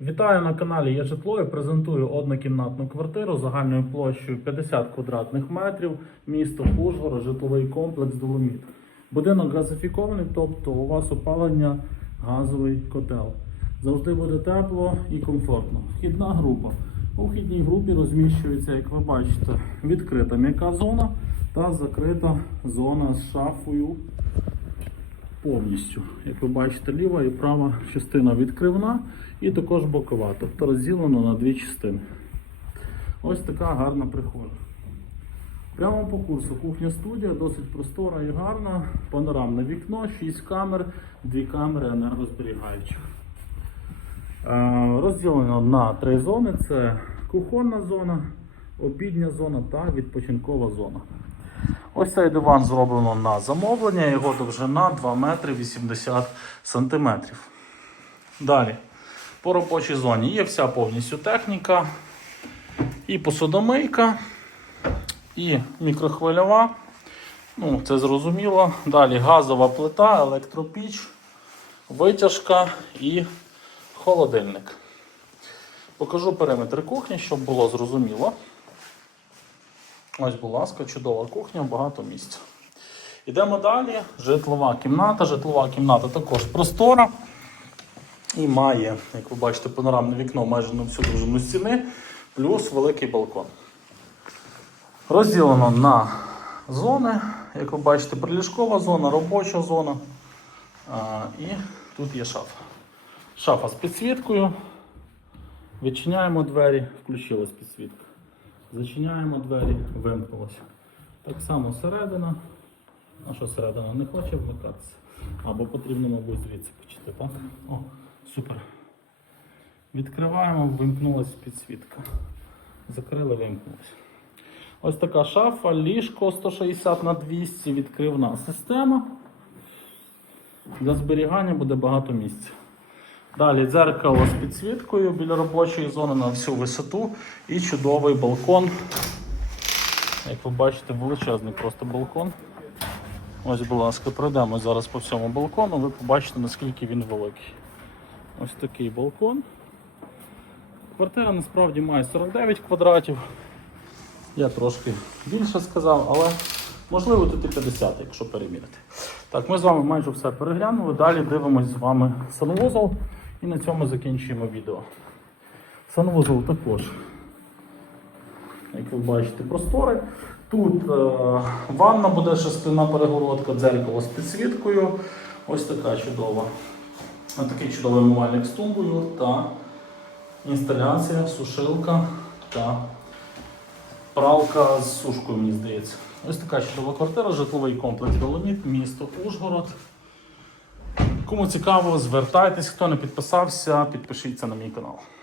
Вітаю на каналі Є житло і презентую однокімнатну квартиру загальною площею 50 квадратних метрів, місто Ужгород, житловий комплекс Доломіт. Будинок газифікований, тобто у вас опалення газовий котел. Завжди буде тепло і комфортно. Вхідна група. У вхідній групі розміщується, як ви бачите, відкрита м'яка зона та закрита зона з шафою повністю. Як ви бачите, ліва і права частина відкривна і також бокова, тобто розділено на дві частини. Ось така гарна прихожа. Прямо по курсу кухня студія, досить простора і гарна. Панорамне вікно, 6 камер, 2 камери енергозберігаючих. Е, Розділено на три зони: це кухонна зона, обідня зона та відпочинкова зона. Ось цей диван зроблено на замовлення, його довжина 2 метри 80 сантиметрів. Далі, по робочій зоні є вся повністю техніка, і посудомийка, і мікрохвильова. Ну, це зрозуміло. Далі газова плита, електропіч, витяжка і холодильник. Покажу периметр кухні, щоб було зрозуміло. Ось, будь ласка, чудова кухня, багато місця. Йдемо далі. Житлова кімната. Житлова кімната також простора. І має, як ви бачите, панорамне вікно майже на всю довжину стіни, плюс великий балкон. Розділено на зони. Як ви бачите, приліжкова зона, робоча зона. А, і тут є шафа. Шафа з підсвіткою. Відчиняємо двері, включилась підсвітка. Зачиняємо двері, вимкнулося. Так само середина. А що середина не хоче вмикатися? Або потрібно, мабуть, звідси почати? О, супер. Відкриваємо, вимкнулася підсвітка. Закрили, вимкнулося. Ось така шафа, ліжко 160 на 200, відкривна система. Для зберігання буде багато місця. Далі дзеркало з підсвіткою біля робочої зони на всю висоту і чудовий балкон. Як ви бачите, величезний просто балкон. Ось, будь ласка, пройдемо зараз по всьому балкону, ви побачите, наскільки він великий. Ось такий балкон. Квартира насправді має 49 квадратів. Я трошки більше сказав, але можливо тут і 50, якщо перемірити. Так, ми з вами майже все переглянули. Далі дивимось з вами санвузол і на цьому закінчуємо відео. Санвузол також, як ви бачите, простори. Тут е, ванна буде шестина перегородка, дзеркало з підсвіткою. Ось така чудова. Ось такий чудовий умивальник з тумбою та інсталяція, сушилка та пралка з сушкою, мені здається. Ось така чудова квартира, житловий комплекс Доломіт, місто Ужгород. Кому цікаво, звертайтесь, хто не підписався, підпишіться на мій канал.